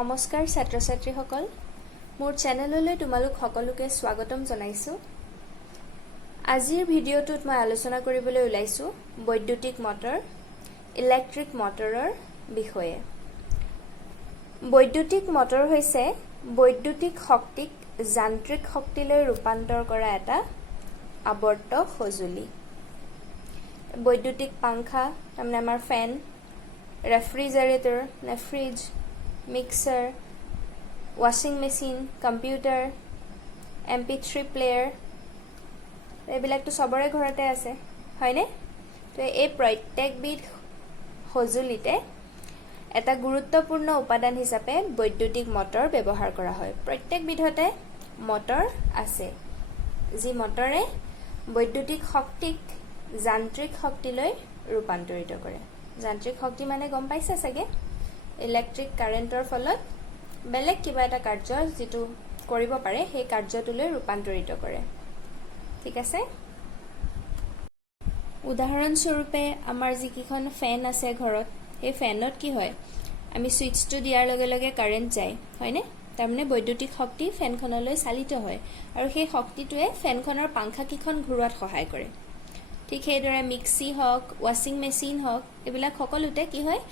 নমস্কাৰ ছাত্ৰ ছাত্ৰীসকল মোৰ চেনেললৈ তোমালোক সকলোকে স্বাগতম জনাইছো আজিৰ ভিডিঅ'টোত মই আলোচনা কৰিবলৈ ওলাইছো বৈদ্যুতিক মটৰ ইলেক্ট্ৰিক মটৰৰ বিষয়ে বৈদ্যুতিক মটৰ হৈছে বৈদ্যুতিক শক্তিক যান্ত্ৰিক শক্তিলৈ ৰূপান্তৰ কৰা এটা আৱৰ্ত সঁজুলি বৈদ্যুতিক পাংখা তাৰমানে আমাৰ ফেন ৰেফ্ৰিজাৰেটৰ নে ফ্ৰিজ মিক্সাৰ ৱাশ্বিং মেচিন কম্পিউটাৰ MP3 প্লেয়াৰ এইবিলাকটো সবৰে ঘৰতে আছে হয়নে তো এই প্ৰত্যেকবিধ সঁজুলিতে এটা গুৰুত্বপূৰ্ণ উপাদান হিচাপে বৈদ্যুতিক মটৰ ব্যৱহাৰ কৰা হয় প্ৰত্যেক বিধতে মটৰ আছে যি মটৰে বৈদ্যুতিক শক্তিক যান্ত্ৰিক শক্তিলৈ ৰূপান্তৰিত কৰে যান্ত্ৰিক শক্তি মানে গম পাইছে চাগে ইলেক্ট্ৰিক কাৰেন্টৰ ফলত বেলেগ কিবা এটা কাৰ্য যেটো কৰিব পাৰে সেই কাৰ্যটোলৈ ৰূপান্তৰিত কৰে ঠিক আছে উদাহৰণ স্বৰূপে আমাৰ যিকিখন ফেন আছে ঘৰত এই ফেনত কি হয় আমি সুইচটো দিয়াৰ লগে লগে কাৰেন্ট যায় হয়নে তাৰমানে বৈদ্যুতিক শক্তি ফেনখনলৈ চালিত হয় আৰু সেই শক্তিটোৱে ফেনখনৰ পাংখা কিখন ঘূৰোৱাত সহায় কৰে ঠিক সেইদৰে মিক্সি হওক ৱাশ্বিং মেচিন হওক এইবিলাক সকলোতে কি হয়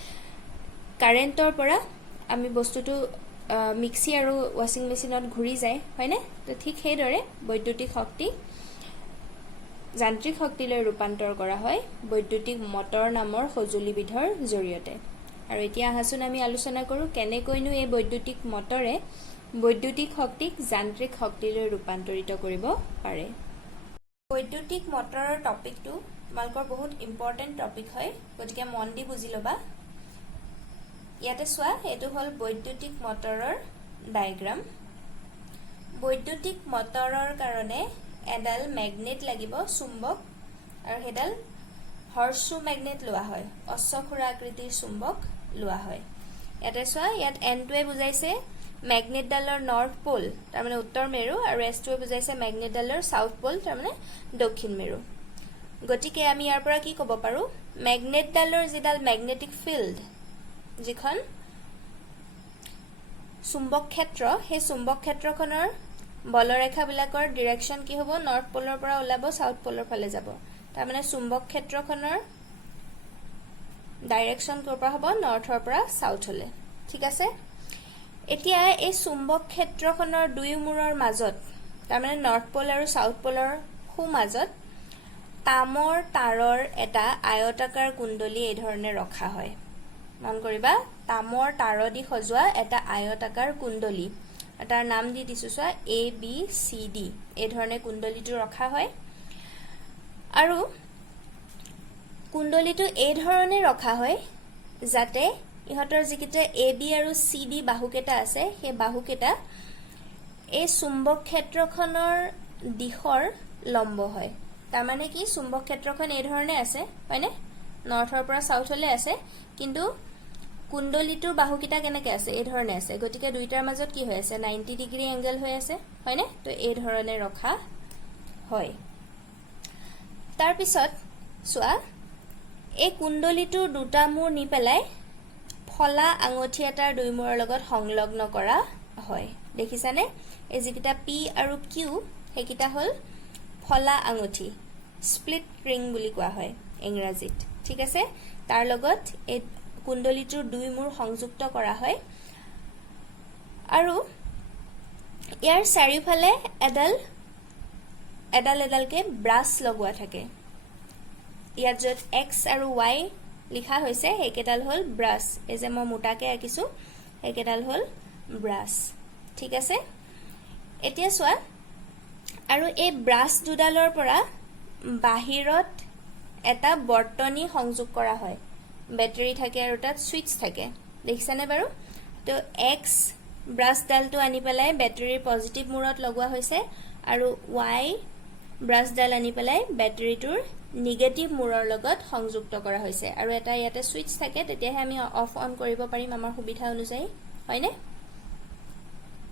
কাৰেন্টৰ পৰা আমি বস্তুটো মিক্সি আৰু ৱাশ্বিং মেচিনত ঘূৰি যায় হয়নে তো ঠিক সেইদৰে বৈদ্যুতিক শক্তি যান্ত্ৰিক শক্তিলৈ ৰূপান্তৰ কৰা হয় বৈদ্যুতিক মটৰ নামৰ সঁজুলিবিধৰ জৰিয়তে আৰু এতিয়া আহাচোন আমি আলোচনা কৰো কেনেকৈনো এই বৈদ্যুতিক মটৰে বৈদ্যুতিক শক্তিক যান্ত্ৰিক শক্তিলৈ ৰূপান্তৰিত কৰিব পাৰে বৈদ্যুতিক মটৰৰ টপিকটো তোমালোকৰ বহুত ইম্পৰ্টেন্ট টপিক হয় গতিকে মন দি বুজি লবা ইয়াতে চোৱা এটো হল বৈদ্যুতিক মটৰৰ ডায়াগ্ৰাম বৈদ্যুতিক মটৰৰ কাৰণে এডাল ম্যাগনেট লাগিব চুম্বক আৰু হেডাল হৰ্সু ম্যাগনেট লোৱা হয় অশ্বক্ষুৰা আকৃতিৰ চুম্বক লোৱা হয় ইয়াতে চোৱা ইয়াত N2 বুজাইছে ম্যাগনেট ডালৰ নৰ্থ পোল তাৰমানে উত্তৰ মেৰু আৰু S2 বুজাইছে ম্যাগনেট ডালৰ সাউথ পোল তাৰমানে দক্ষিণ মেৰু গতিকে আমি ইয়াৰ পৰা কি ক'ব পাৰো ম্যাগনেট ডালৰ যিডাল ম্যাগনেটিক ফিল্ড যিখন চুম্বক ক্ষেত্ৰ সেই চুম্বক ক্ষেত্ৰখনৰ বলৰেখা বিলাকৰ ডাইৰেকশন কি হ'ব নৰ্থ পোলৰ পৰা ওলাব সাউথ পোলৰ ফালে যাব তাৰমানে চুম্বক ক্ষেত্ৰখনৰ ডাইৰেকশন কৰ পৰা হ'ব নৰ্থৰ পৰা সাউথলে ঠিক আছে এতিয়া এই চুম্বক ক্ষেত্ৰখনৰ দুই মূৰৰ মাজত তাৰমানে নৰ্থ পোল আৰু সাউথ পোলৰ হু মাজত তামৰ তাৰৰ এটা আয়তাকাৰ কুণ্ডলী এই ধৰণে ৰখা হয় মন কৰিবা তামৰ তাৰ দি সজোৱা এটা আয়তাকাৰ কুণ্ডলী এটাৰ নাম দি দিছো চোৱা ABCD এই ধৰণে কুণ্ডলীটো ৰখা হয় আৰু কুণ্ডলীটো এই ধৰণে ৰখা হয় যাতে ইহতৰ যিকিটা AB আৰু CD বাহুকেটা আছে সেই বাহুকেটা এই চুম্বক ক্ষেত্ৰখনৰ দিশৰ লম্ব হয় তাৰমানে কি চুম্বক ক্ষেত্ৰখন এই ধৰণে আছে হয়নে নৰ্থৰ পৰা সাউথলে আছে কিন্তু কুণ্ডলীটোৰ বাহুকিটা কেনেকৈ আছে এই ধৰণে আছে গতিকে দুইটাৰ মাজত কি হৈ আছে 90 ডিগ্ৰী এংগল হৈ আছে হয়নে তো এই ধৰণে ৰখা হয় তাৰ পিছত চোৱা এই কুণ্ডলীটোৰ দুটা মূৰ নি পেলাই ফলা আঙঠি এটাৰ দুই মূৰৰ লগত সংলগ্ন কৰা হয় দেখিছানে এই যিকিটা P আৰু Q হেকিটা হল ফলা আঙঠি স্প্লিট ৰিং বুলি কোৱা হয় ইংৰাজীত ঠিক আছে তাৰ লগত এই কুণ্ডলীটোৰ দুই মূৰ সংযুক্ত কৰা হয় আৰু ইয়াৰ চাৰিওফালে এডালকে ব্ৰাছ লগোৱা থাকে ইয়াত যত X আৰু Y লিখা হৈছে হেকেডাল হল ব্ৰাছ এই যে মই মোটাকে আকিছো হেকেডাল হল ব্ৰাছ ঠিক আছে এতিয়া চোৱা আৰু এই ব্ৰাছ দুডালৰ পৰা বাহিৰত এটা বৰ্তনী সংযোগ কৰা হয় বেটাৰী থাকে আৰু তাত সুইচ থাকে দেখিছানে বাৰু তো X ব্ৰাছ ডালটো আনি পেলাই বেটাৰীৰ পজিটিভ মূৰত লগোৱা হৈছে আৰু Y ব্ৰাছ ডাল আনি পেলাই বেটাৰীটোৰ নিগেটিভ মূৰৰ লগত সংযুক্ত কৰা হৈছে আৰু এটা ইয়াতে সুইচ থাকে তেতিয়াহে আমি অফ অন কৰিব পাৰিম আমাৰ সুবিধা অনুযায়ী হয়নে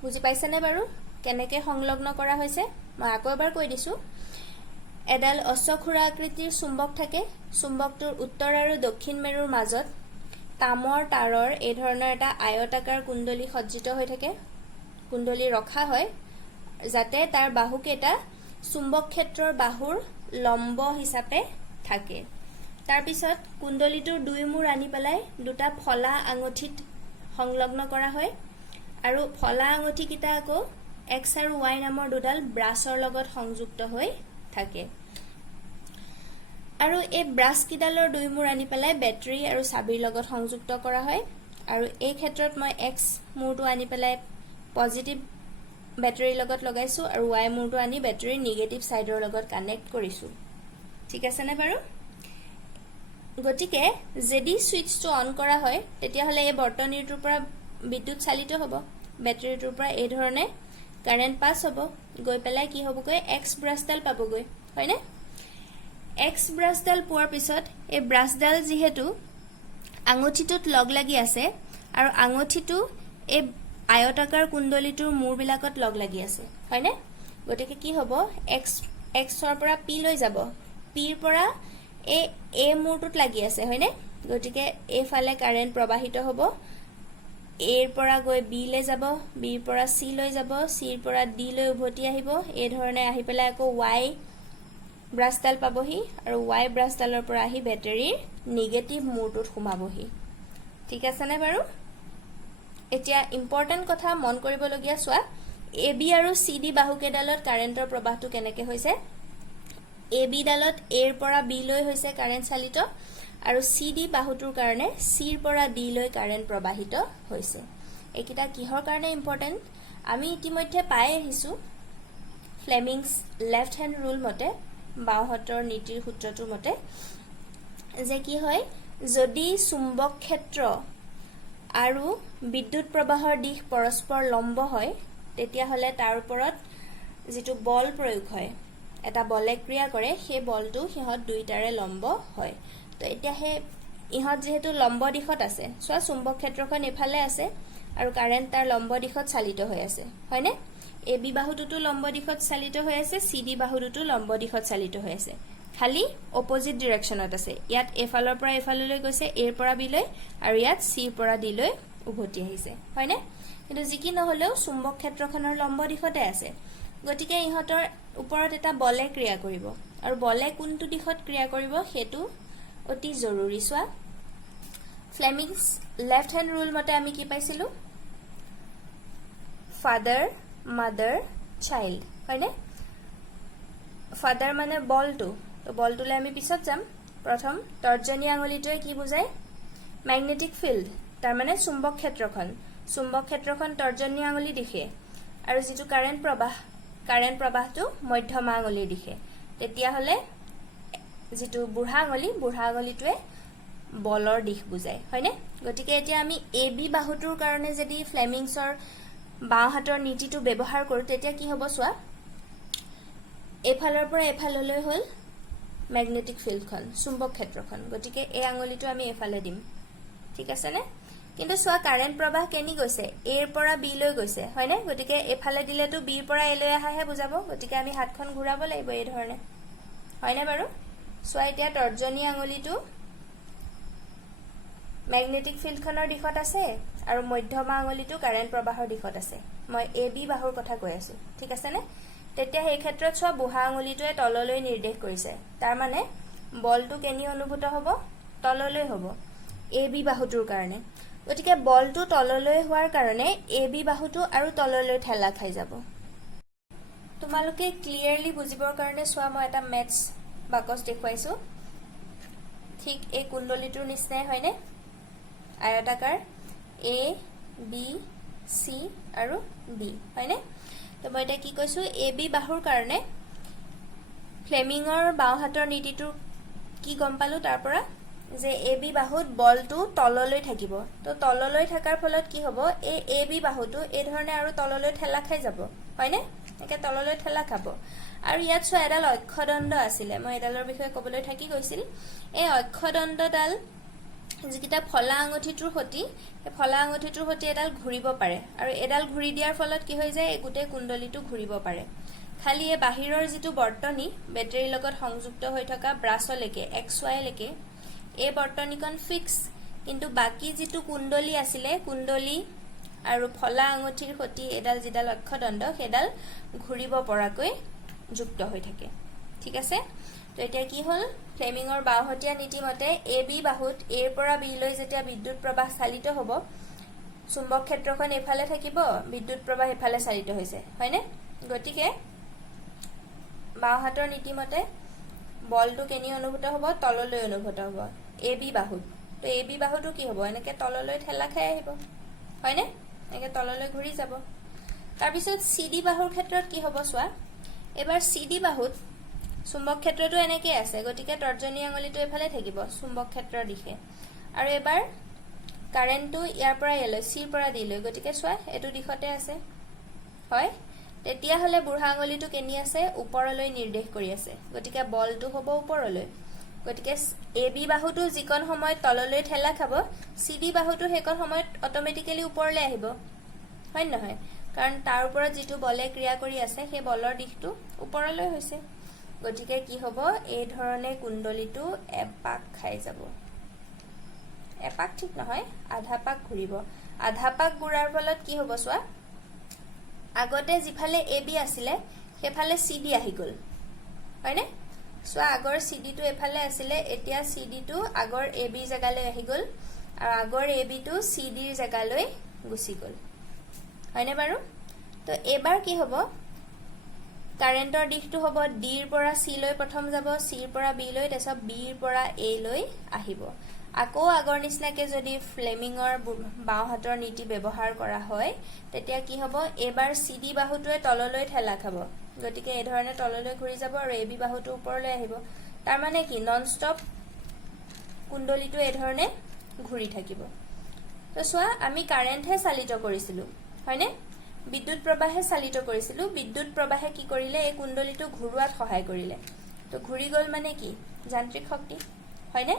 বুজি পাইছানে বাৰু কেনেকৈ সংলগ্ন কৰা হৈছে মই আকৌ এবাৰ কৈ দিছো এডাল অশ্বক্ষুৰা আকৃতিৰ চুম্বক থাকে চুম্বকটোৰ উত্তৰ আৰু দক্ষিণ মেৰুৰ মাজত তামৰ তাৰৰ এই ধৰণৰ এটা আয়তাকাৰ কুণ্ডলী সজ্জিত হৈ থাকে, কুণ্ডলী ৰখা হয়, যাতে তাৰ বাহুকেইটা চুম্বক ক্ষেত্ৰৰ বাহুৰ লম্ব হিচাপে থাকে। তাৰপিছত কুণ্ডলীটোৰ দুই মূৰ আনি পেলাই দুটা ফলা আঙঠিত সংলগ্ন কৰা হয়, আৰু ফলা আঙঠিকেইটা আকৌ এক্স আৰু ৱাই নামৰ দুডাল ব্ৰাছৰ লগত সংযুক্ত হৈ থাকে। আৰু এই ব্ৰাছকেইডালৰ দুই মূৰ আনি পেলাই বেটাৰী আৰু চাবিৰ লগত সংযুক্ত কৰা হয়, আৰু এই ক্ষেত্ৰত মই এক্স মূৰটো আনি পেলাই পজিটিভ বেটাৰীৰ লগত লগাইছোঁ আৰু ৱাই মূৰটো আনি বেটাৰীৰ নিগেটিভ ছাইডৰ লগত কানেক্ট কৰিছোঁ। ঠিক আছেনে বাৰু? গতিকে যদি ছুইচটো অন কৰা হয় তেতিয়াহ'লে এই বৰ্তনীটোৰ পৰা বিদ্যুৎ চালিত হ'ব, বেটাৰীটোৰ পৰা এই ধৰণে কাৰেণ্ট পাছ হ'ব, গৈ পেলাই কি হ'বগৈ, এক্স ব্ৰাছডাল পাবগৈ, হয়নে? এক্স ব্ৰাছডাল পোৱাৰ পিছত এই ব্ৰাছডাল যিহেতু আঙঠিটোত লগ লাগি আছে আৰু আঙঠিটো এই আয়তাকাৰ কুণ্ডলীটোৰ মূৰবিলাকত লগ লাগি আছে, হয়নে? গতিকে কি হ'ব, এক্সৰ পৰা পি লৈ যাব, পিৰ পৰা এই মূৰটোত লাগি আছে, হয়নে? গতিকে এইফালে কাৰেণ্ট প্ৰবাহিত হ'ব, এৰ পৰা গৈ বি লৈ যাব, বিৰ পৰা চি লৈ যাব, চিৰ পৰা ডি লৈ উভতি আহিব, এই ধৰণে আহি পেলাই আকৌ ৱাই ব্ৰাছডাল পাবহি, আৰু ৱাই ব্ৰাছডালৰ পৰা আহি বেটাৰীৰ নিগেটিভ মূৰটোত সোমাবহি। ঠিক আছেনে বাৰু? এতিয়া ইম্পৰ্টেণ্ট কথা মন কৰিবলগীয়া, চোৱা এ বি আৰু চি ডি বাহুকেইডালত কাৰেণ্টৰ প্ৰবাহটো কেনেকৈ হৈছে। এ বি ডালত এৰ পৰা বি লৈ হৈছে কাৰেণ্ট চালিত, আৰু চি ডি বাহুটোৰ কাৰণে চিৰ পৰা ডি লৈ কাৰেণ্ট প্ৰবাহিত হৈছে। এইকেইটা কিহৰ কাৰণে ইম্পৰ্টেণ্ট আমি ইতিমধ্যে পাই আহিছোঁ ফ্লেমিংছ লেফ্ট হেণ্ড ৰুল মতে, বাওঁহাতৰ নীতিৰ সূত্ৰটোৰ মতে, যে কি হয়, যদি চুম্বক ক্ষেত্ৰ আৰু বিদ্যুৎ প্ৰবাহৰ দিশ পৰস্পৰ লম্ব হয় তেতিয়াহ'লে তাৰ ওপৰত যিটো বল প্ৰয়োগ হয়, এটা বলে ক্ৰিয়া কৰে, সেই বলটো সিহঁত দুইটাৰে লম্ব হয়। তো এতিয়া সেই ইহঁত যিহেতু লম্ব দিশত আছে, চোৱা চুম্বক ক্ষেত্ৰখন এইফালে আছে আৰু কাৰেণ্ট তাৰ লম্ব দিশত চালিত হৈ আছে, হয়নে? এ বি বাহুটোতো লম্ব দিশত চালিত হৈ আছে, চি ডি বাহুটোতো লম্ব দিশত চালিত হৈ আছে, খালি অপজিট ডিৰেকশ্যনত আছে। ইয়াত এফালৰ পৰা এফাললৈ গৈছে, এৰ পৰা বি লৈ, আৰু ইয়াত চিৰ পৰা ডি লৈ উভতি আহিছে, হয়নে? কিন্তু যি কি নহ'লেও চুম্বক ক্ষেত্ৰখনৰ লম্ব দিশতে আছে, গতিকে ইহঁতৰ ওপৰত এটা বলে ক্ৰিয়া কৰিব, আৰু বলে কোনটো দিশত ক্ৰিয়া কৰিব সেইটো অতি জৰুৰী। চোৱা ফ্লেমিংছ লেফ্ট হেণ্ড ৰুল মতে আমি কি পাইছিলোঁ, ফাদাৰ মাদাৰ চাইল্ড, হয়নে? ফাদাৰ মানে বলটো, তো বলটোলৈ আমি পিছত যাম। প্ৰথম তৰ্জনী আঙুলিটোৱে কি বুজায়, মেগনেটিক ফিল্ড, তাৰমানে চুম্বক ক্ষেত্ৰখন তৰ্জনী আঙুলি দিশে, আৰু যিটো কাৰেণ্ট প্ৰবাহটো মধ্যমা আঙুলিৰ দিশে, তেতিয়াহ'লে যিটো বুঢ়া আঙুলিটোৱে বলৰ দিশ বুজায়, হয়নে? গতিকে এতিয়া আমি এ বি বাহুটোৰ কাৰণে যদি ফ্লেমিংছৰ বাওঁ হাতৰ নীতিটো ব্যৱহাৰ কৰোঁ তেতিয়া কি হ'ব, চোৱা এইফালৰ পৰা এফাললৈ হ'ল মেগনেটিক ফিল্ডখন, চুম্বক ক্ষেত্ৰখন, গতিকে এই আঙুলিটো আমি এইফালে দিম, ঠিক আছেনে? কিন্তু চোৱা কাৰেণ্ট প্ৰবাহ কেনি গৈছে, এৰ পৰা বি লৈ গৈছে, হয়নে? গতিকে এইফালে দিলেতো বিৰ পৰা এলৈ অহাহে বুজাব, গতিকে আমি হাতখন ঘূৰাব লাগিব এই ধৰণে, হয়নে বাৰু? চোৱা এতিয়া তৰ্জনী আঙুলিটো মেগনেটিক ফিল্ডখনৰ দিশত আছে আৰু মধ্যমা আঙুলিটো কাৰেণ্ট প্ৰবাহৰ দিশত আছে। মই এ বি বাহুৰ কথা কৈ আছো, ঠিক আছেনে? তেতিয়া সেই ক্ষেত্ৰত চোৱা বুঢ়া আঙুলিটোৱে তললৈ নিৰ্দেশ কৰিছে, তাৰমানে বলটো কেনি অনুভূত হ'ব, তললৈ হ'ব এ বি বাহুটোৰ কাৰণে। গতিকে বলটো তললৈ হোৱাৰ কাৰণে এ বি বাহুটো আৰু তললৈ ঠেলা খাই যাব। তোমালোকে ক্লিয়াৰলি বুজিবৰ কাৰণে চোৱা মই এটা মেথছ বাকচ দেখুৱাইছো, ঠিক এই কুণ্ডলীটোৰ নিচিনাই, হয়নে? আয়তাকাৰ এ বি চি আৰু ডি, হয়নে? তো মই এতিয়া কি কৈছো, এ বি বাহুৰ কাৰণে ফ্লেমিঙৰ বাওঁ হাতৰ নীতিটো কি গম পালো তাৰ পৰা, যে এ বি বাহুত বলটো তললৈ থাকিব, তো তললৈ থকাৰ ফলত কি হ'ব, এই এ বি বাহুটো এই ধৰণে আৰু তললৈ ঠেলা খাই যাব, হয়নে? একে তললৈ ঠেলা খাব। আৰু ইয়াত চোৱা এডাল অক্ষদণ্ড আছিলে, মই এডালৰ বিষয়ে ক'বলৈ থাকি গৈছিল। এই অক্ষদণ্ডডাল যিকেইটা ফলা আঙঠিটোৰ সৈতে, সেই ফলা আঙঠিটোৰ সৈতে এডাল ঘূৰিব পাৰে, আৰু এডাল ঘূৰি দিয়াৰ ফলত কি হৈ যায়, এই গোটেই কুণ্ডলীটো ঘূৰিব পাৰে। খালি এই বাহিৰৰ যিটো বৰ্তনী বেটাৰীৰ লগত সংযুক্ত হৈ থকা ব্ৰাছলৈকে এক্স ৱাইলৈকে, এই বৰ্তনীখন ফিক্স, কিন্তু বাকি যেটো কুণ্ডলী আছিলে কুণ্ডলী আৰু ফলা আঙুঠিৰ সতি এডাল যেডাল অক্ষদণ্ড সেডাল ঘূৰিব পৰাকৈ যুক্ত হৈ থাকে ঠিক আছে তো এতিয়া কি হল ফ্লেমিঙৰ বাওহতীয়া নীতি মতে এ বি বাহুত এৰ পৰা বি লৈ যেতিয়া বিদ্যুৎ প্ৰবাহ চালিত হ'ব চুম্বক ক্ষেত্ৰখন এফালে থাকিব বিদ্যুৎ প্ৰবাহ এফালে চালিত হৈছে হয়নে গতিকে বাওহাতৰ নীতি মতে বলটো কেনি অনুভূত হ'ব তললৈ অনুভূত হ'ব এ বি বাহুত তো এ বি বাহুটো কি হ'ব এনেকে তললৈ ঠেলা খাই আহিব হয়নে এনেকে তললৈ ঘূৰি যাব তাৰ পিছত সি ডি বাহুৰ ক্ষেত্ৰত কি হ'ব চোৱা এবাৰ সি ডি বাহুত চুম্বক ক্ষেত্ৰটো এনেকে আছে গতিকে তৰ্জনী আঙুলিটো এফালে থাকিব চুম্বক ক্ষেত্ৰৰ দিশে আৰু এবাৰ কাৰেণ্টটো ইয়াৰ পৰা ইয়ালৈ সিৰ পৰা দিলৈ গতিকে চোৱা এটো দিশতে আছে হয় তেতিয়া হলে বুঢ়া আঙুলিটো কেনি আছে ওপৰলৈ নিৰ্দেশ কৰি আছে গতিকে বলটো হ'ব ওপৰলৈ গতিকে এ বি বাহুটো যিকন সময়ত তললৈ ঠেলা খাব সি ডি বাহুটো হেকন সময়ত অটোমেটিক্যালি ওপৰলৈ আহিব হয় নহয় কাৰণ তাৰ ওপৰত যেটো বলে ক্ৰিয়া কৰি আছে সেই বলৰ দিশটো ওপৰলৈ হৈছে গতিকে কি হ'ব এই ধৰণে কুণ্ডলীটো এপাক খাই যাব এপাক ঠিক নহয় আধা পাক ঘূৰিব আধা পাক ঘূৰাৰ ফলত কি হ'ব চোৱা আগতে যিফালে এ বি আছিলে সেফালে সি ডি আহি গল হয়নে চোৱা আগৰ সি ডি টো এফালে আছিলে এতিয়া সি ডি টো আগৰ এ বি জাগালৈ আহি গল আৰু আগৰ এ বি টো সি ডিৰ জাগালৈ গুচি গল হয়নে বাৰু তো এবাৰ কি হ'ব কাৰেণ্টৰ দিশটো হ'ব ডিৰ পৰা সি লৈ প্ৰথম যাব সিৰ পৰা বি লৈ তাৰপিছত বিৰ পৰা এ লৈ আহিব আকৌ আগৰ নিচিনাকে যদি ফ্লেমিঙৰ বাওহাতৰ নীতি ব্যৱহাৰ কৰা হয় তেতিয়া কি হ'ব এবাৰ সি ডি বাহুটোৱে তললৈ ঠেলা খাব গতিকে এই ধৰণে তললৈ ঘূৰি যাব আৰু এ বি বাহুটো ওপৰলৈ আহিব তাৰ মানে কি নন ষ্টপ কুণ্ডলীটো এই ধৰণে ঘূৰি থাকিব তো চোৱা আমি কাৰেণ্টহে চালিত কৰিছিলো হয়নে বিদ্যুৎ প্ৰবাহে চালিত কৰিছিলো বিদ্যুৎ প্ৰবাহে কি কৰিলে এই কুণ্ডলীটো ঘূৰুৱাত সহায় কৰিলে তো ঘূৰি গল মানে কি যান্ত্ৰিক শক্তি হয়নে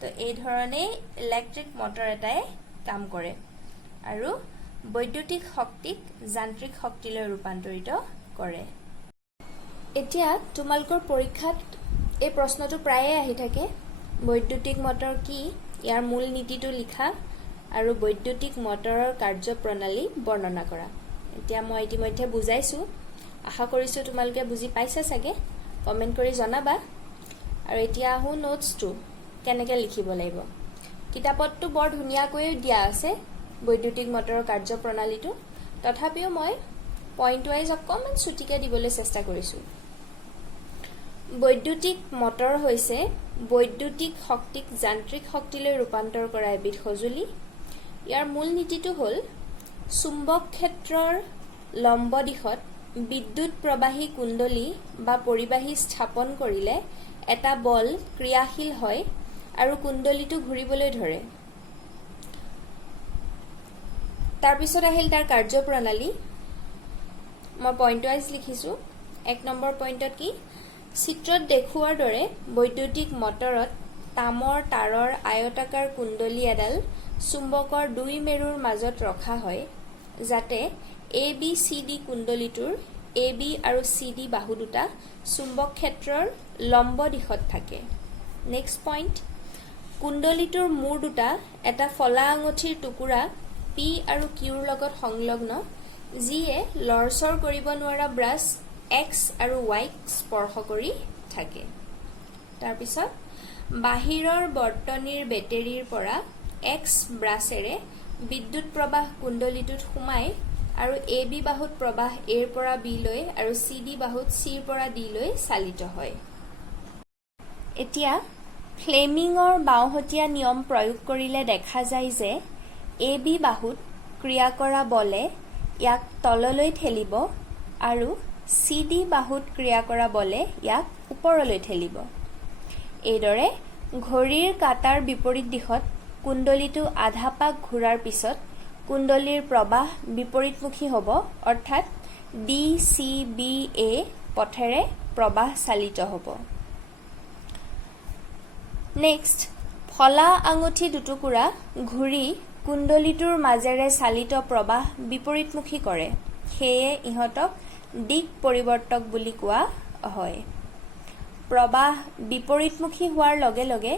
তো এই ধৰণে ইলেক্ট্ৰিক মটৰ এটাই কাম কৰে আৰু বৈদ্যুতিক শক্তিক যান্ত্ৰিক শক্তিলৈ ৰূপান্তৰিত কৰে এতিয়া তোমালোকৰ পৰীক্ষাত এই প্ৰশ্নটো প্ৰায়ে আহি থাকে বৈদ্যুতিক মটৰ কি ইয়াৰ মূল নীতিটো লিখা আৰু বৈদ্যুতিক মটৰৰ কাৰ্যপ্ৰণালী বৰ্ণনা কৰা এতিয়া মই ইতিমধ্যে বুজাইছো আশা কৰিছো তোমালোকে বুজি পাইছা চাগে কমেন্ট কৰি জনাবা আৰু এতিয়া আহো নোটছটো কেনেকৈ লিখিব লাগিব কিতাপতটো বৰ ধুনীয়াকৈ দিয়া আছে বৈদ্যুতিক মটৰৰ কাৰ্যপ্ৰণালীটো তথাপিও মই পইণ্ট ওয়াইজ অকমান ছুটিকে দিবলৈ চেষ্টা কৰিছো বৈদ্যুতিক মটৰ হৈছে বৈদ্যুতিক শক্তিক যান্ত্ৰিক শক্তিলৈ ৰূপান্তৰ কৰা এবিধ সঁজুলি ইয়াৰ মূল নীতিটো হ'ল চুম্বক ক্ষেত্ৰৰ লম্ব দিশত বিদ্যুৎ প্ৰবাহী কুণ্ডলী বা পৰিবাহী স্থাপন কৰিলে এটা বল ক্ৰিয়াশীল হয় আৰু কুণ্ডলীটো ঘূৰিবলৈ ধৰে তাৰ পিছত আহিল তাৰ কাৰ্যপ্ৰণালী মই পইণ্ট ওয়াইজ লিখিছো 1 নম্বৰ পইণ্টত কি চিত্ৰত দেখুৱাৰ দৰে বৈদ্যুতিক মটৰত তামৰ তাৰৰ আয়তাকাৰ কুণ্ডলী এডাল চুম্বকৰ দুই মেৰুৰ মাজত ৰখা হয় যাতে A B C D কুণ্ডলীটোৰ A B আৰু সি ডি বাহু দুটা চুম্বক ক্ষেত্ৰৰ লম্ব দিশত থাকে নেক্সট পইণ্ট কুণ্ডলীটোৰ মূৰ দুটা এটা ফলা আঙুঠিৰ টুকুৰা পি আৰু কিউৰ লগত সংলগ্ন যিয়ে লৰচৰ কৰিব নোৱাৰা ব্ৰাছ এক্স আৰু ৱাইক স্পৰ্শ কৰি থাকে তাৰ পিছত বাহিৰৰ বৰ্তনীৰ বেটেৰীৰ পৰা এক্স ব্ৰাছেৰে বিদ্যুৎ প্ৰবাহ কুণ্ডলীটোত সোমাই আৰু এ বি বাহুত প্ৰবাহ এৰ পৰা বি লৈ আৰু সি ডি বাহুত সিৰ পৰা ডি লৈ চালিত হয় এতিয়া ফ্লেমিঙৰ বাওহতীয়া নিয়ম প্ৰয়োগ কৰিলে দেখা যায় যে এ বি বাহুত ক্ৰিয়া কৰা বলে ইয়াক তললৈ ঠেলিব আৰু সি ডি বাহুত ক্ৰিয়া কৰা বলে ইয়াক ওপৰলৈ ঠেলিব এইদৰে ঘড়ীৰ কাটাৰ বিপৰীত দিশত কুণ্ডলীটো আধা পাক ঘূৰাৰ পিছত কুণ্ডলীৰ প্ৰবাহ বিপৰীতমুখী হ'ব অৰ্থাৎ ডি সি বি এ পথেৰে প্ৰবাহ চালিত হ'ব নেক্সট ফলা আঙুঠি দুটুকুৰা ঘূৰি কুণ্ডলীটোৰ মাজেৰে চালিত প্ৰবাহ বিপৰীতমুখী কৰে সেয়ে ইহঁতক দিক পৰিৱৰ্তক বুলি কোৱা হয় প্ৰবাহ বিপৰীতমুখী হোৱাৰ লগে লগে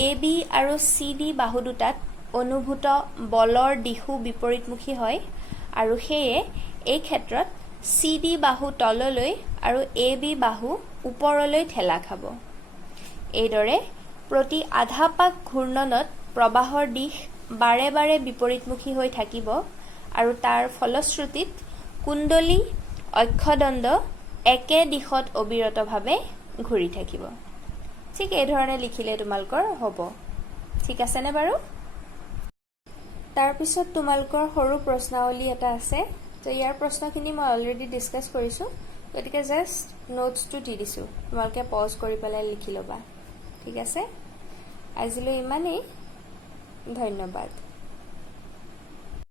AB আৰু CD বাহু দুটাত অনুভূত বলৰ দিশো বিপৰীতমুখী হয় আৰু সেয়ে এই ক্ষেত্ৰত CD বাহু তললৈ আৰু AB বাহু ওপৰলৈ ঠেলা খাব। এইদৰে প্ৰতি আধা পাক ঘূৰ্ণনত প্ৰবাহৰ দিশ বাৰে বাৰে বিপৰীতমুখী হৈ থাকিব আৰু তাৰ ফলশ্ৰুতিত কুণ্ডলী অক্ষদণ্ড একে দিশত অবিৰতভাৱে ঘূৰি থাকিব। ঠিক এইধৰণে লিখিলে তোমালোকৰ হ'ব। ঠিক আছেনে বাৰু? তাৰপিছত তোমালোকৰ সৰু প্ৰশ্নাৱলী এটা আছে। তো ইয়াৰ প্ৰশ্নখিনি মই অলৰেডি ডিছকাছ কৰিছোঁ, গতিকে জাষ্ট নোটছটো দি দিছোঁ, তোমালোকে পজ কৰি পেলাই লিখি ল'বা। ঠিক আছে? আজিলৈ ইমানেই। ধন্যবাদ।